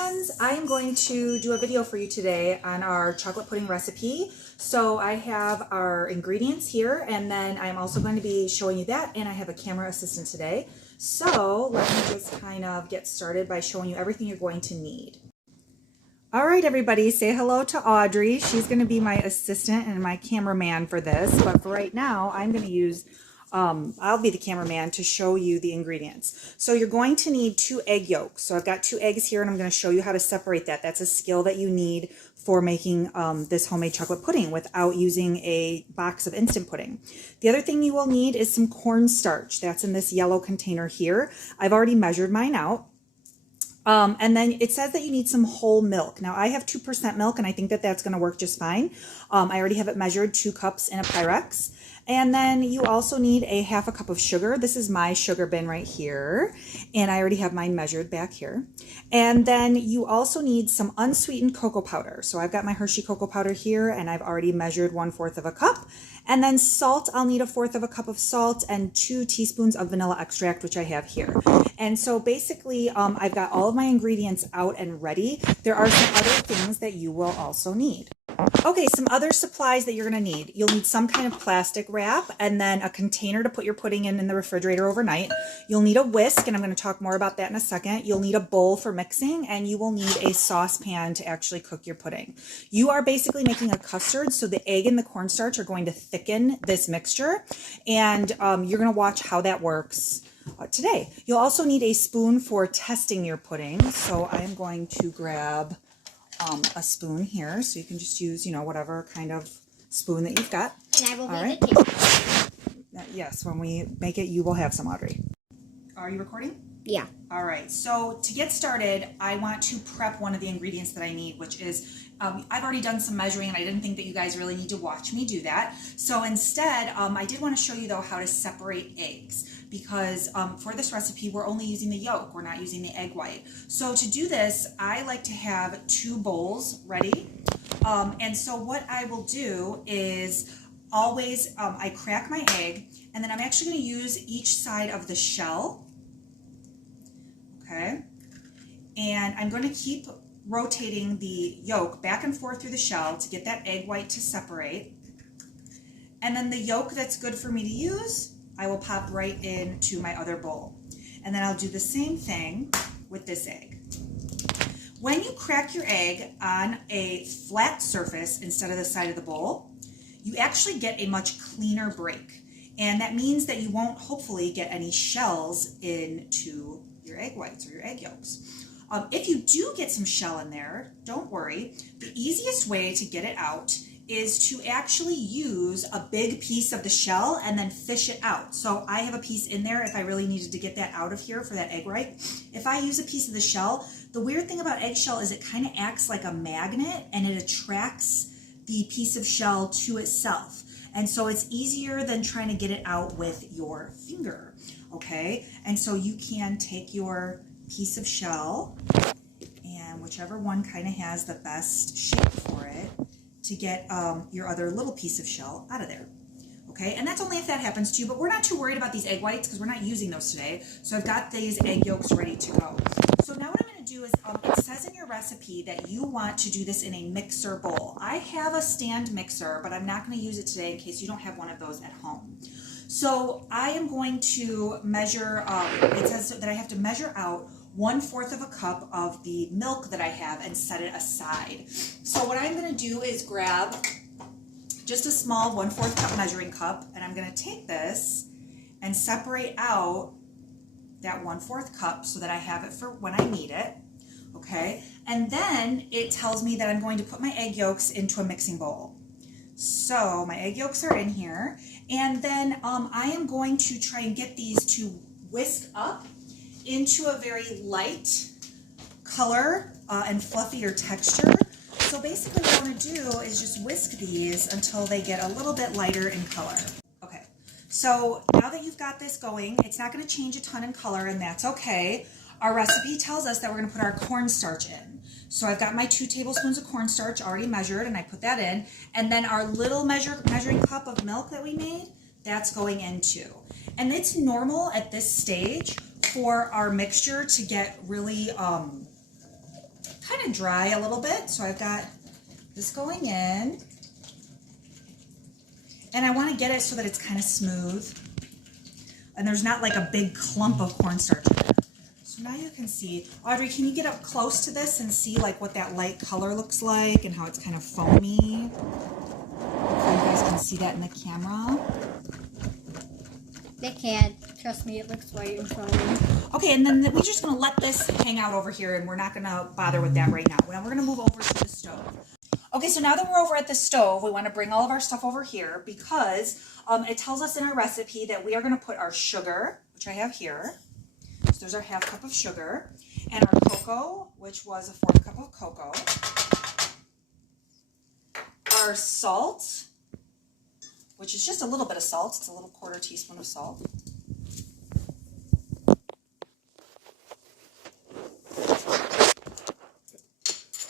friends, I am going to do a video for you today on our chocolate pudding recipe. So I have our ingredients here, and then I'm also going to be showing you that, and I have a camera assistant today. So let me just kind of get started by showing you everything you're going to need. All right, everybody, say hello to Audrey. She's going to be my assistant and my cameraman for this, but for right now, I'm going to use I'll be the cameraman to show you the ingredients. So you're going to need 2 egg yolks. So I've got 2 eggs here, and I'm going to show you how to separate that. That's a skill that you need for making this homemade chocolate pudding without using a box of instant pudding. The other thing you will need is some cornstarch. That's in this yellow container here. I've already measured mine out. And then it says that you need some whole milk. Now I have 2% milk, and I think that that's going to work just fine. I already have it measured, 2 cups in a Pyrex. And then you also need a 1/2 cup of sugar. This is my sugar bin right here, and I already have mine measured back here. And then you also need some unsweetened cocoa powder. So I've got my Hershey cocoa powder here, and I've already measured 1/4 cup. And then salt, I'll need 1/4 cup of salt and 2 teaspoons of vanilla extract, which I have here. And so basically, I've got all of my ingredients out and ready. There are some other things that you will also need. Okay, some other supplies that you're going to need. You'll need some kind of plastic wrap, and then a container to put your pudding in the refrigerator overnight. You'll need a whisk, and I'm going to talk more about that in a second. You'll need a bowl for mixing, and you will need a saucepan to actually cook your pudding. You are basically making a custard, so the egg and the cornstarch are going to thicken this mixture, and you're going to watch how that works today. You'll also need a spoon for testing your pudding, so I am going to grab a spoon here, so you can just use, whatever kind of spoon that you've got. And I will All be right. the taster. Yes, when we make it, you will have some, Audrey. Are you recording? Yeah. All right, so to get started, I want to prep one of the ingredients that I need, which is, I've already done some measuring, and I didn't think that you guys really need to watch me do that. So instead, I did want to show you, though, how to separate eggs, because for this recipe, we're only using the yolk. We're not using the egg white. So to do this, I like to have 2 bowls ready. And so what I will do is always, I crack my egg, and then I'm actually going to use each side of the shell. Okay, and I'm going to keep rotating the yolk back and forth through the shell to get that egg white to separate. And then the yolk that's good for me to use, I will pop right into my other bowl. And then I'll do the same thing with this egg. When you crack your egg on a flat surface instead of the side of the bowl, you actually get a much cleaner break. And that means that you won't hopefully get any shells into your egg whites or your egg yolks. If you do get some shell in there, don't worry. The easiest way to get it out is to actually use a big piece of the shell and then fish it out. So I have a piece in there if I really needed to get that out of here for that egg white. If I use a piece of the shell, the weird thing about eggshell is it kind of acts like a magnet, and it attracts the piece of shell to itself. And so it's easier than trying to get it out with your finger, okay? And so you can take your piece of shell, and whichever one kind of has the best shape for it, to get your other little piece of shell out of there, okay? And that's only if that happens to you, but we're not too worried about these egg whites because we're not using those today. So I've got these egg yolks ready to go. So now what I'm going to do is, it says in your recipe that you want to do this in a mixer bowl. I have a stand mixer, but I'm not going to use it today in case you don't have one of those at home. So I am going to measure, it says that I have to measure out 1/4 cup of the milk that I have and set it aside. So what I'm going to do is grab just a small 1/4 cup measuring cup, and I'm going to take this and separate out that 1/4 cup so that I have it for when I need it. Okay, and then it tells me that I'm going to put my egg yolks into a mixing bowl. So my egg yolks are in here, and then I am going to try and get these to whisk up into a very light color and fluffier texture. So basically what I want to do is just whisk these until they get a little bit lighter in color. Okay, so now that you've got this going, it's not going to change a ton in color, and that's okay. Our recipe tells us that we're going to put our cornstarch in. So I've got my 2 tablespoons of cornstarch already measured, and I put that in. And then our little measuring cup of milk that we made, that's going in too. And it's normal at this stage for our mixture to get really kind of dry a little bit. So I've got this going in. And I want to get it so that it's kind of smooth. And there's not like a big clump of cornstarch in it. So now you can see. Audrey, can you get up close to this and see like what that light color looks like and how it's kind of foamy? So you guys can see that in the camera. They can't. Trust me, it looks white and foamy. Okay, and then we're just going to let this hang out over here, and we're not going to bother with that right now. Now we're going to move over to the stove. Okay, so now that we're over at the stove, we want to bring all of our stuff over here because it tells us in our recipe that we are going to put our sugar, which I have here. So there's our 1/2 cup of sugar, and our cocoa, which was a 1/4 cup of cocoa. Our salt, which is just a little bit of salt. It's a little 1/4 teaspoon of salt.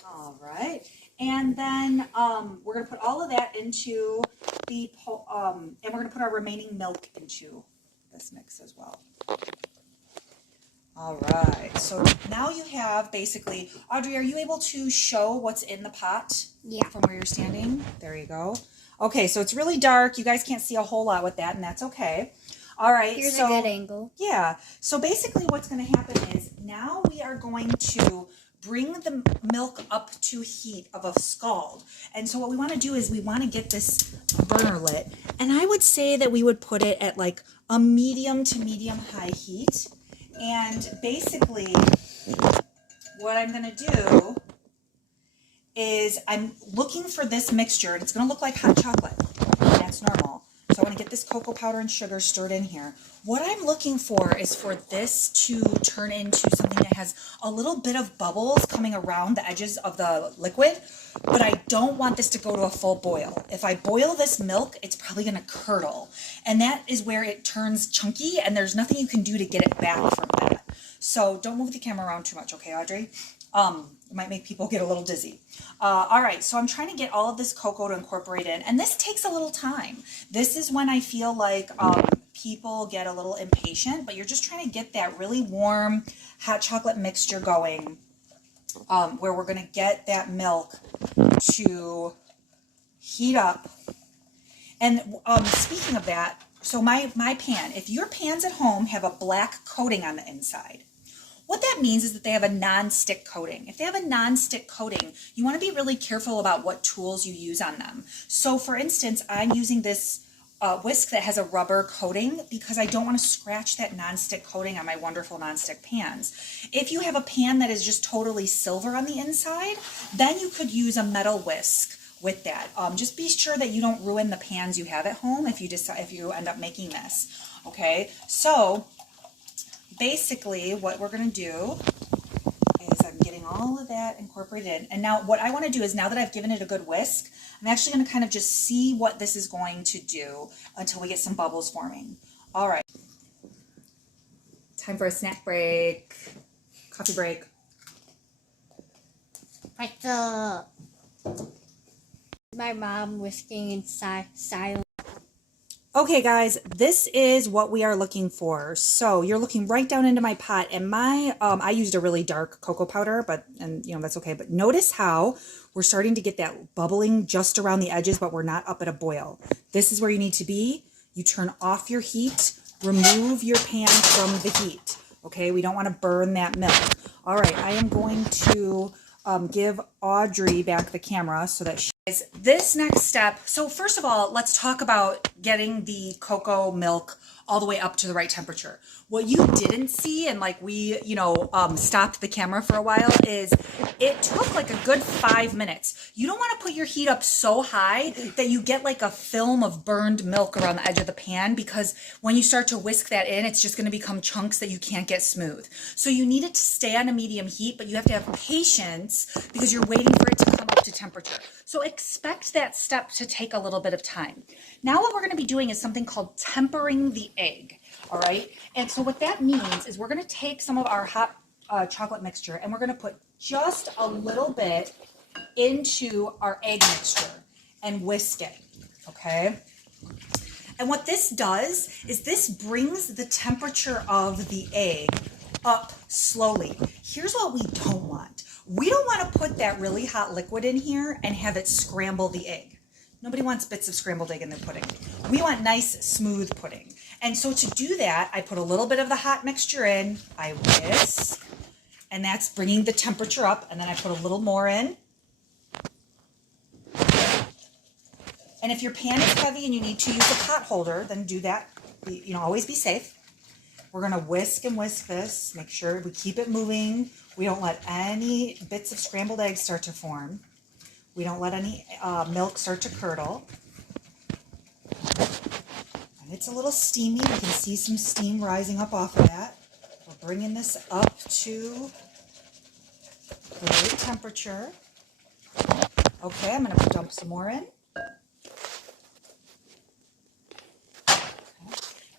All right. And then we're going to put all of that into the, and we're going to put our remaining milk into this mix as well. All right. So now you have basically, Audrey, are you able to show what's in the pot? Yeah. From where you're standing? There you go. Okay, so it's really dark. You guys can't see a whole lot with that, and that's okay. All right. Here's a good angle. Yeah. So basically what's going to happen is now we are going to bring the milk up to heat of a scald. And so what we want to do is we want to get this burner lit. And I would say that we would put it at like a medium to medium high heat. And basically what I'm going to do is I'm looking for this mixture, and it's going to look like hot chocolate. That's normal. So I want to get this cocoa powder and sugar stirred in here. What I'm looking for is for this to turn into something that has a little bit of bubbles coming around the edges of the liquid, but I don't want this to go to a full boil. If I boil this milk, it's probably going to curdle, and that is where it turns chunky, and there's nothing you can do to get it back from that. So don't move the camera around too much, okay, Audrey? It might make people get a little dizzy. All right, so I'm trying to get all of this cocoa to incorporate in, and this takes a little time. This is when I feel like people get a little impatient, but you're just trying to get that really warm hot chocolate mixture going, where we're going to get that milk to heat up. And speaking of that, so my pan, if your pans at home have a black coating on the inside, what that means is that they have a non-stick coating. If they have a non-stick coating, you want to be really careful about what tools you use on them. So for instance, I'm using this whisk that has a rubber coating because I don't want to scratch that non-stick coating on my wonderful non-stick pans. If you have a pan that is just totally silver on the inside, then you could use a metal whisk with that. Just be sure that you don't ruin the pans you have at home if you end up making this. Okay, so basically what we're going to do is I'm getting all of that incorporated in. And now what I want to do is, now that I've given it a good whisk, I'm actually going to kind of just see what this is going to do until we get some bubbles forming. All right. Time for a snack break. Coffee break. What's up? My mom whisking in silence. Okay guys, this is what we are looking for. So you're looking right down into my pot, and my I used a really dark cocoa powder, and that's okay. But notice how we're starting to get that bubbling just around the edges, but we're not up at a boil. This is where you need to be. You turn off your heat, remove your pan from the heat. Okay, we don't want to burn that milk. All right, I am going to give Audrey back the camera so that she is this next step. So first of all, let's talk about getting the cocoa milk all the way up to the right temperature. What you didn't see, and like we, stopped the camera for a while, is it took like a good 5 minutes. You don't want to put your heat up so high that you get like a film of burned milk around the edge of the pan, because when you start to whisk that in, it's just going to become chunks that you can't get smooth. So you need it to stay on a medium heat, but you have to have patience because you're waiting for it to come up to temperature. So expect that step to take a little bit of time. Now what we're going to be doing is something called tempering the egg. All right. And so what that means is we're going to take some of our hot chocolate mixture, and we're going to put just a little bit into our egg mixture and whisk it. Okay. And what this does is this brings the temperature of the egg up slowly. Here's what we don't want. We don't want to put that really hot liquid in here and have it scramble the egg. Nobody wants bits of scrambled egg in their pudding. We want nice, smooth pudding. And so to do that, I put a little bit of the hot mixture in, I whisk, and that's bringing the temperature up, and then I put a little more in. And if your pan is heavy and you need to use a pot holder, then do that. You know, always be safe. We're going to whisk and whisk this. Make sure we keep it moving. We don't let any bits of scrambled eggs start to form. We don't let any milk start to curdle. And it's a little steamy. You can see some steam rising up off of that. We're bringing this up to the right temperature. Okay, I'm going to dump some more in.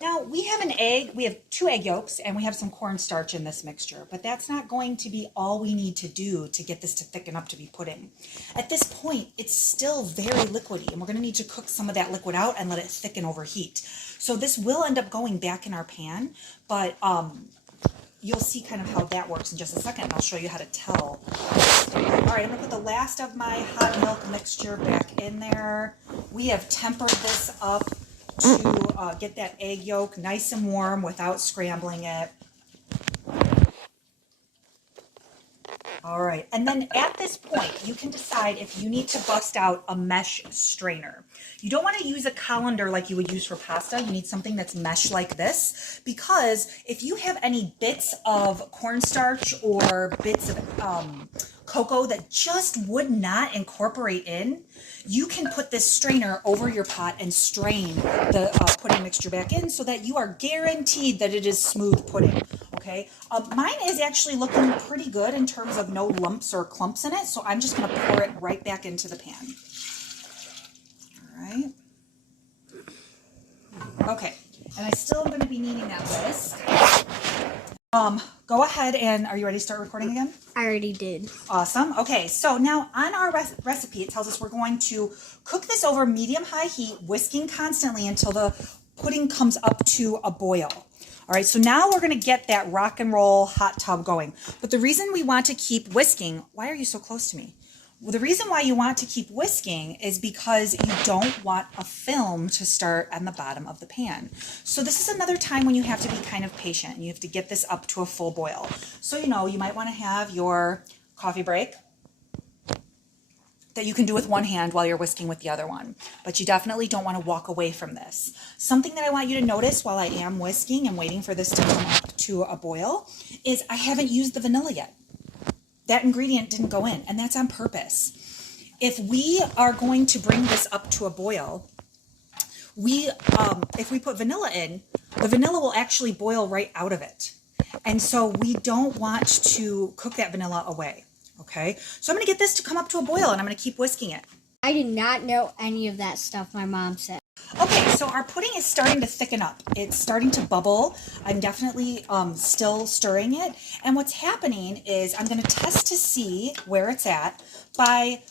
Now, we have an egg, we have 2 egg yolks, and we have some cornstarch in this mixture, but that's not going to be all we need to do to get this to thicken up to be pudding. At this point, it's still very liquidy, and we're going to need to cook some of that liquid out and let it thicken over heat. So this will end up going back in our pan, but you'll see kind of how that works in just a second, and I'll show you how to tell. All right, I'm going to put the last of my hot milk mixture back in there. We have tempered this up to get that egg yolk nice and warm without scrambling it. All right, and then at this point, you can decide if you need to bust out a mesh strainer. You don't want to use a colander like you would use for pasta. You need something that's mesh like this, because if you have any bits of cornstarch or bits of cocoa that just would not incorporate in, you can put this strainer over your pot and strain the pudding mixture back in so that you are guaranteed that it is smooth pudding, okay? Mine is actually looking pretty good in terms of no lumps or clumps in it, so I'm just going to pour it right back into the pan. All right. Okay, and I still am going to be needing that whisk. Go ahead, and are you ready to start recording again? I already did. Awesome. Okay, so now on our recipe, it tells us we're going to cook this over medium-high heat, whisking constantly until the pudding comes up to a boil. All right, so now we're going to get that rock and roll hot tub going. But the reason we want to keep whisking, why are you so close to me? Well, the reason why you want to keep whisking is because you don't want a film to start on the bottom of the pan. So this is another time when you have to be kind of patient. You have to get this up to a full boil. So, you know, you might want to have your coffee break that you can do with one hand while you're whisking with the other one. But you definitely don't want to walk away from this. Something that I want you to notice while I am whisking and waiting for this to come up to a boil is I haven't used the vanilla yet. That ingredient didn't go in, and that's on purpose. If we are going to bring this up to a boil, if we put vanilla in, the vanilla will actually boil right out of it. And so we don't want to cook that vanilla away, okay? So I'm going to get this to come up to a boil, and I'm going to keep whisking it. I did not know any of that stuff my mom said. Okay, so our pudding is starting to thicken up. It's starting to bubble. I'm definitely still stirring it. And what's happening is I'm going to test to see where it's at by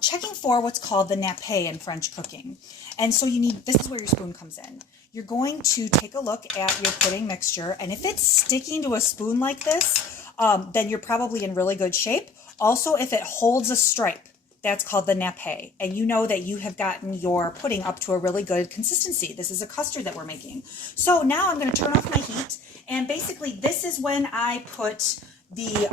checking for what's called the nappe in French cooking. And so this is where your spoon comes in. You're going to take a look at your pudding mixture, and if it's sticking to a spoon like this, then you're probably in really good shape. Also, if it holds a stripe, that's called the nappe, and you know that you have gotten your pudding up to a really good consistency. This is a custard that we're making. So now I'm going to turn off my heat, and basically this is when I put the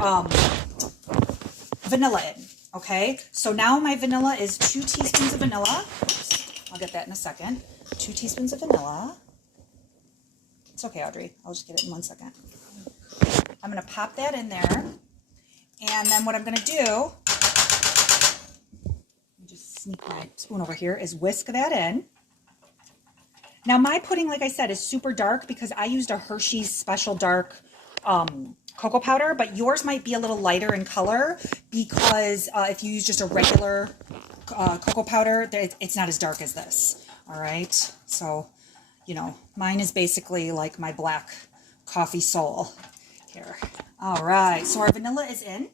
vanilla in, okay? So now my vanilla is 2 teaspoons of vanilla. Oops, I'll get that in a second. 2 teaspoons of vanilla. It's okay, Audrey. I'll just get it in 1 second. I'm going to pop that in there, and then what I'm going to do, sneak my spoon over here, is whisk that in. Now my pudding, like I said, is super dark because I used a Hershey's Special Dark cocoa powder, but yours might be a little lighter in color because if you use just a regular cocoa powder, it's not as dark as this. All right, so you know, mine is basically like my black coffee soul here. All right, so our vanilla is in.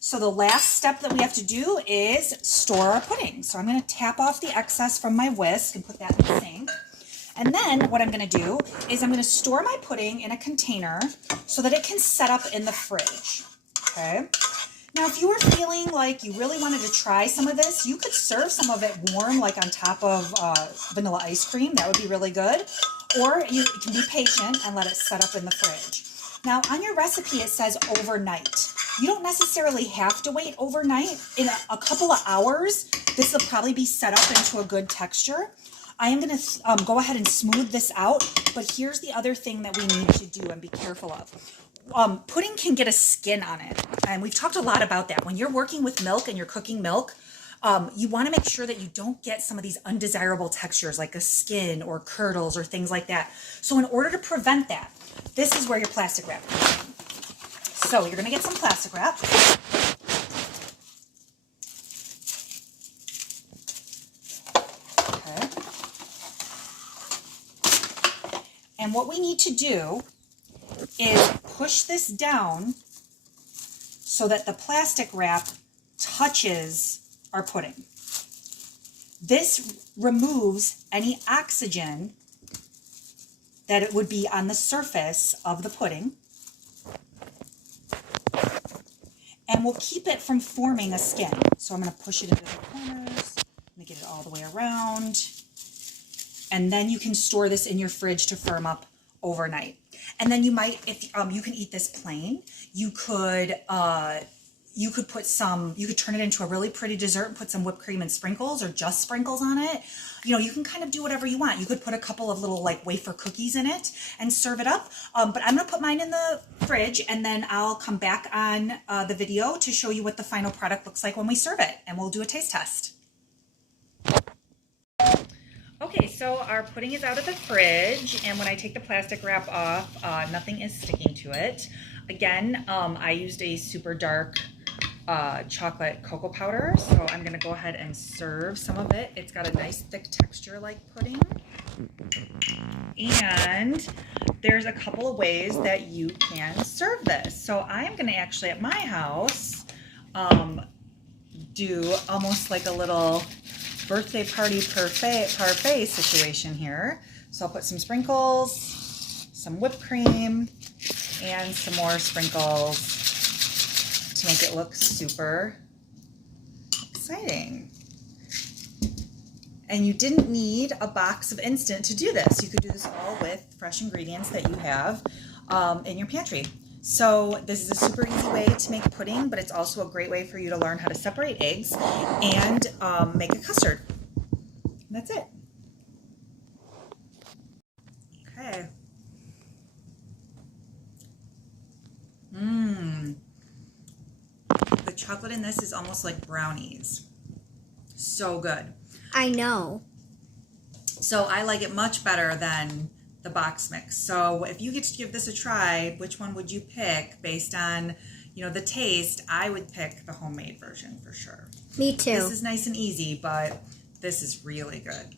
So the last step that we have to do is store our pudding. So I'm going to tap off the excess from my whisk and put that in the sink. And then what I'm going to do is I'm going to store my pudding in a container so that it can set up in the fridge. Okay. Now, if you were feeling like you really wanted to try some of this, you could serve some of it warm, like on top of vanilla ice cream. That would be really good. Or you can be patient and let it set up in the fridge. Now, on your recipe, it says overnight. You don't necessarily have to wait overnight. In a couple of hours, this will probably be set up into a good texture. I am going to go ahead and smooth this out, but here's the other thing that we need to do and be careful of. Pudding can get a skin on it, and we've talked a lot about that. When you're working with milk and you're cooking milk, you want to make sure that you don't get some of these undesirable textures like a skin or curdles or things like that. So in order to prevent that, this is where your plastic wrap comes in. So you're going to get some plastic wrap. Okay. And what we need to do is push this down so that the plastic wrap touches our pudding. This removes any oxygen that it would be on the surface of the pudding and will keep it from forming a skin. So I'm going to push it into the corners, let me get it all the way around, and then you can store this in your fridge to firm up overnight. And then you might, if you can eat this plain, you could put some, you could turn it into a really pretty dessert and put some whipped cream and sprinkles or just sprinkles on it. You know, you can kind of do whatever you want. You could put a couple of little like wafer cookies in it and serve it up. But I'm going to put mine in the fridge and then I'll come back on the video to show you what the final product looks like when we serve it. And we'll do a taste test. Okay, so our pudding is out of the fridge, and when I take the plastic wrap off, nothing is sticking to it. Again, I used a super dark chocolate cocoa powder, so I'm going to go ahead and serve some of it. It's got a nice thick texture like pudding. And there's a couple of ways that you can serve this. So I'm going to actually, at my house, do almost like a little birthday party parfait situation here. So I'll put some sprinkles, some whipped cream, and some more sprinkles to make it look super exciting. And you didn't need a box of instant to do this. You could do this all with fresh ingredients that you have in your pantry. So this is a super easy way to make pudding, but it's also a great way for you to learn how to separate eggs and make a custard. And that's it. Okay. The chocolate in this is almost like brownies. So good. I know. So I like it much better than the box mix. So if you get to give this a try, which one would you pick based on, you know, the taste? I would pick the homemade version for sure. Me too. This is nice and easy, but this is really good.